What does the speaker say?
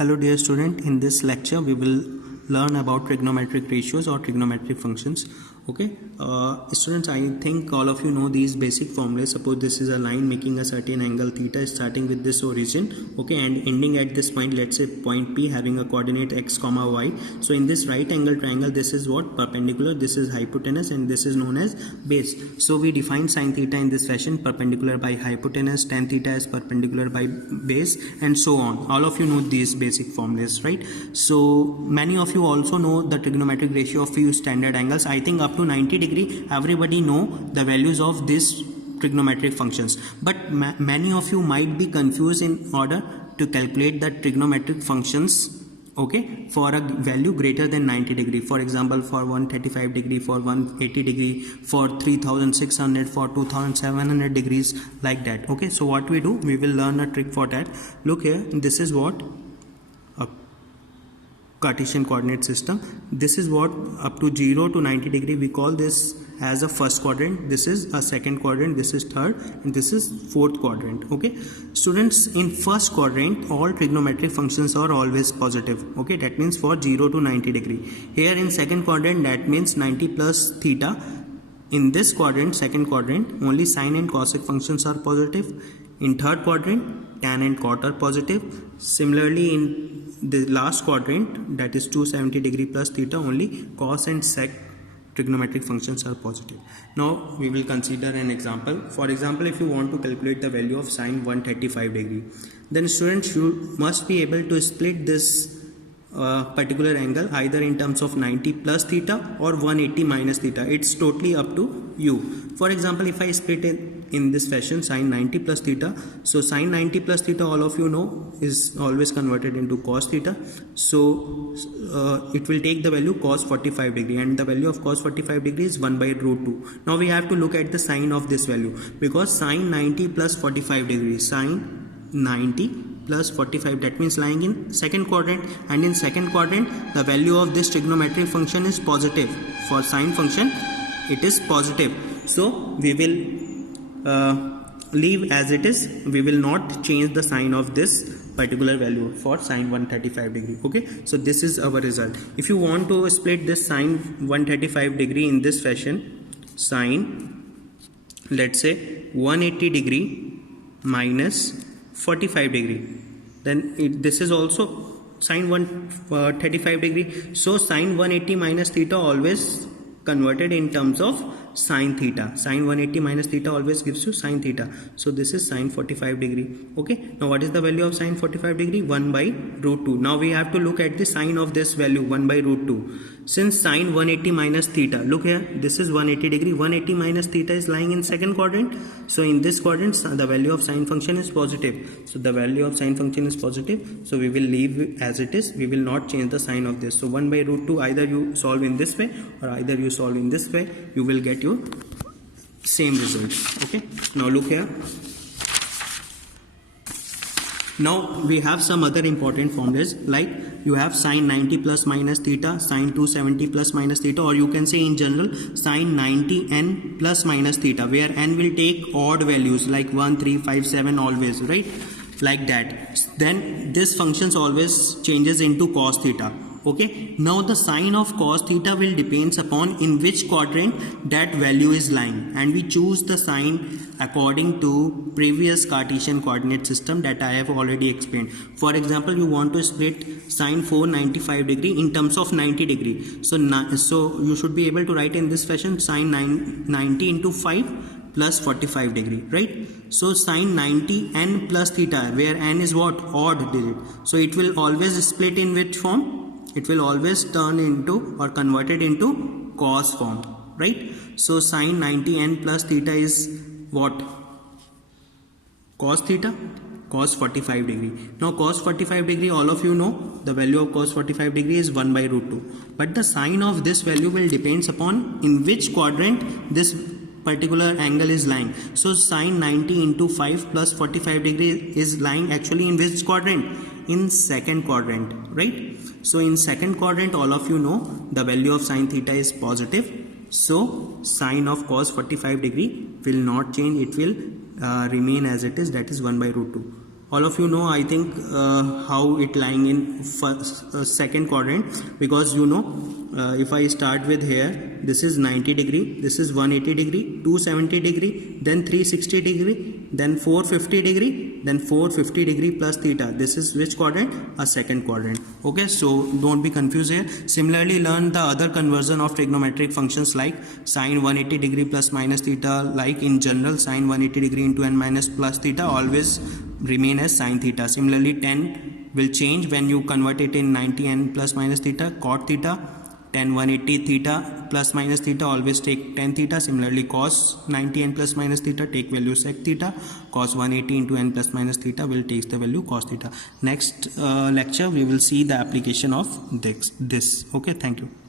Hello dear student, in this lecture we will learn about trigonometric ratios or trigonometric functions. Okay, students, I think all of you know these basic formulas. Suppose this is a line making a certain angle theta starting with this origin, okay, and ending at this point, let's say point P, having a coordinate x comma y. So in this right angle triangle, this is what? Perpendicular, this is hypotenuse, and this is known as base. So we define sine theta in this fashion: perpendicular by hypotenuse, tan theta is perpendicular by base, and so on. All of you know these basic formulas, right? So many of you also know the trigonometric ratio of few standard angles. I think up to 90 degree everybody know the values of this trigonometric functions, but many of you might be confused in order to calculate the trigonometric functions, okay, for a value greater than 90 degree. For example, for 135 degree, for 180 degree, for 3600, for 2700 degrees, like that. Okay, so what we do, we will learn a trick for that. Look here, this is what a Cartesian coordinate system. This is what up to 0 to 90 degree we call this as a first quadrant, this is a second quadrant, this is third, and this is fourth quadrant. Okay, students, in first quadrant all trigonometric functions are always positive. Okay, that means for 0 to 90 degree. Here in second quadrant, that means 90 plus theta. In this quadrant, second quadrant, only sine and cosec functions are positive. In third quadrant, tan and cot are positive. Similarly, in the last quadrant, that is 270 degree plus theta, only cos and sec trigonometric functions are positive. Now we will consider an example. For example, if you want to calculate the value of sine 135 degree, then students, you must be able to split this particular angle either in terms of 90 plus theta or 180 minus theta. It's totally up to you. For example, if I split it in this fashion, sine 90 plus theta, so sine 90 plus theta, all of you know, is always converted into cos theta. So it will take the value cos 45 degree, and the value of cos 45 degree is 1 by root 2. Now we have to look at the sign of this value, because sine 90 plus 45 degree, sine 90 plus 45, that means lying in second quadrant, and in second quadrant the value of this trigonometric function is positive. For sine function it is positive, so we will leave as it is. We will not change the sign of this particular value for sine 135 degree. Okay, so this is our result. If you want to split this sine 135 degree in this fashion, sine, let's say 180 degree minus 45 degree, then this is also sine 135 degree. So sine 180 minus theta always converted in terms of sine theta. Sine 180 minus theta always gives you sine theta. So this is sine 45 degree. Okay, now what is the value of sine 45 degree? 1 by root 2. Now we have to look at the sign of this value, 1 by root 2. Since sine 180 minus theta, look here, this is 180 degree, 180 minus theta is lying in second quadrant. So in this quadrant the value of sine function is positive. So the value of sine function is positive, so we will leave it as it is. We will not change the sign of this. So 1 by root 2, either you solve in this way or either you solve in this way, you will get your same result. Okay, now look here. Now we have some other important formulas, like you have sine 90 plus minus theta, sine 270 plus minus theta, or you can say in general sine 90 n plus minus theta, where n will take odd values like 1, 3, 5, 7 always, right? Like that. Then this functions always changes into cos theta. Okay, now the sign of cos theta will depends upon in which quadrant that value is lying, and we choose the sign according to previous Cartesian coordinate system that I have already explained. For example, you want to split sine 495 degree in terms of 90 degree. So you should be able to write in this fashion, sine 90 into 5 plus 45 degree, right? So sine 90 n plus theta, where n is what? Odd digit. So it will always split in which form? It will always turn into or converted into cos form, right? So sine 90 n plus theta is what? Cos theta, cos 45 degree. Now cos 45 degree, all of you know the value of cos 45 degree is 1 by root 2. But the sign of this value will depends upon in which quadrant this particular angle is lying. So sine 90 into 5 plus 45 degree is lying actually in which quadrant? In second quadrant, right? So in second quadrant, all of you know the value of sine theta is positive. So sine of cos 45 degree will not change. It will remain as it is, that is 1 by root 2. all of you know, I think, how it lying in second quadrant, because if I start with here, this is 90 degree, this is 180 degree, 270 degree, then 360 degree, then 450 degree, then 450 degree plus theta. This is which quadrant? A second quadrant. Okay, so don't be confused here. Similarly, learn the other conversion of trigonometric functions like sine 180 degree plus minus theta. Like in general, sine 180 degree into n minus plus theta always remain as sine theta. Similarly, tan will change when you convert it in 90 n plus minus theta. Cot theta, tan 180 theta plus minus theta always take tan theta. Similarly, cos 90 n plus minus theta take value sec theta. Cos 180 into n plus minus theta will take the value cos theta. Next lecture we will see the application of this. Okay, thank you.